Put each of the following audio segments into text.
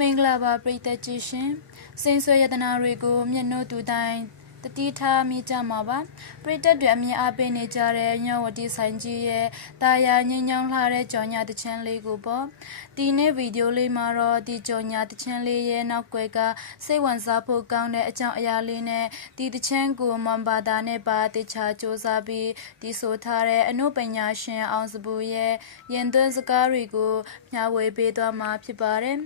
မင်္ဂလာပါပရိသတ်ကြည့်ရှင်စိန်ဆွေယတနာတွေကိုမျက်နှာတူတိုင်းတတိထားမိကြမှာပါပရိသတ်တွေအမြင်အားပေးနေကြတဲ့ညဝတီဆိုင်ကြီးရဲ့တာယာငင်းညောင်းလှတဲ့ကြော်ညာတချမ်းလေးကိုပေါ့ဒီနေ့ဗီဒီယိုလေးမှာတော့ဒီကြော်ညာတချမ်းလေးရဲ့နောက်ွယ်ကစိတ်ဝင်စားဖို့ကောင်းတဲ့အကြောင်းအရာလေးနဲ့ဒီတချမ်းကိုမွန်ဘာသာနဲ့ပါတခြားစ조사ပြီးဒီဆိုထားတဲ့အနုပညာရှင်အောင်စပူရဲ့ရင်သွင်းစကားတွေကိုမျှဝေပေးသွားမှာဖြစ်ပါတယ်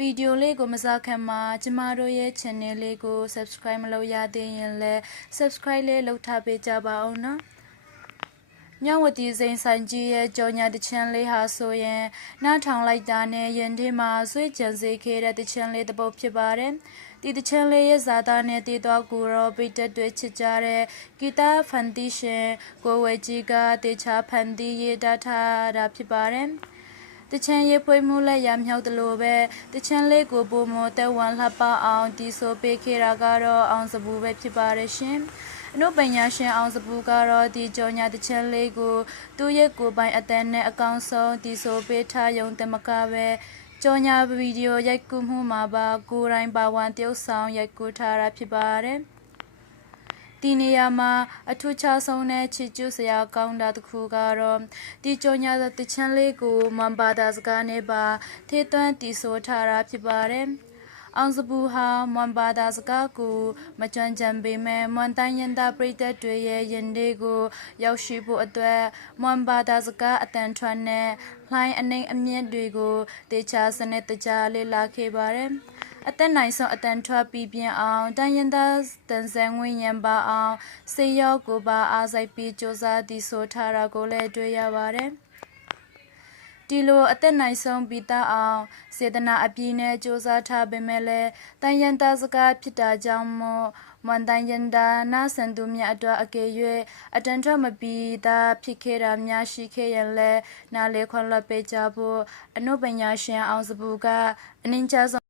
ဗီဒီယိုလေးကိုမစားခင်မှာကျမတို့ရဲ့ channel လေးကို subscribe မလုပ်ရသေးရင်လည်း subscribe လေးလုပ်ထားပေးကြပါအောင်နော်ညဝတီစိန်ဆိုင်ကြီးရဲ့ကြော်ညာတချမ်းလေးဟာဆိုရင်နှာထောင်လိုက်တာနဲ့ရင်ထဲမှာဆွေးကြံစေခဲ့တဲ့တချမ်းလေးတစ်ပုဒ်ဖြစ်ပါတယ်ဒီတချမ်းလေးရဲ့ဇာတာနဲ့တည်သွားကိုတော့ပိတ်တက်တွေချစ်ကြတဲ့ဂီတာဖန်တီရှင်ကိုဝဲကြီးကတေချာဖန်တီရေးတတ်ထားတာဖြစ်ပါတယ်တချမ်းရေးဖွေးမှုလက်ရမြောက်တယ်လို့ပဲတချမ်းလေးကိုပုံမတက်ဝမ်းလှပအောင်ဒီဆိုပေးခဲ့တာကတော့အောင်စပူပဲဖြစ်ပါတယ်ရှင်အနုပညာရှင်အောင်စပူကတော့ဒီကြော်ညာတချမ်းလေးကိုသူ့ရဲ့ကိုယ်ပိုင်အတန်းနဲ့အကောင့်ဆုံးဒီဆိုပေးထားရုံတမကပဲကြော်ညာဗီဒီယိုရိုက်ကူးမှုမှာပါကိုယ်တိုင်ပါဝင်တရုပ်ဆောင်ရိုက်ကူးထားတာဖြစ်ပါတယ်ဒီနေရာမှာအထူးခြားဆုံးတဲ့ချစ်ကျူးစရာကောင်းတာတစ်ခုကတော့ဒီကြော်ညာတချမ်းလေးကိုမွန်ဘာသာစကားနဲ့ပါထေသွန်းတီဆိုထားတာဖြစ်ပါတယ်အောင်စပူဟာမွန်ဘာသာစကားကိုမကြွန့်ကြံပေမဲ့မွန်တိုင်းရင်သားပရိသတ်တွေရဲ့ရင်တွေကိုရောက်ရှိဖို့အတွက်မွန်ဘာသာစကားအတန်ထွက်နဲ့လှိုင်းအနေအမြင့်တွေကိုတေချာစနစ်တကျလေ့လာခဲ့ပါတယ်အသက်နိုင်ဆုံးအတန်ထွက်ပြီးပြင်းအောင်တိုင်းရင်သားတန်ဆန်ငွေညံပါအောင်စေရောက်ကိုပါအားစိုက်ပြီးစ조사သည်ဆိုထားတာကိုလည်းတွေ့ရပါတယ်ဒီလိုအသက်နိုင်ဆုံးပြီးသားအောင်စေတနာအပြည့်နဲ့စ조사ထားပေမဲ့လည်းတိုင်းရင်သားစကားဖြစ်တာကြောင့်မွန်တိုင်းရင်သားနာဆန်သူများအတွက်အကယ်၍အတန်ထွက်မပြီးသားဖြစ်ခဲ့တာများရှိခဲ့ရင်လည်းနားလေခွန်လွတ်ပေးကြဖို့အနုပညာရှင်အောင်စပူကအနည်းချဆုံး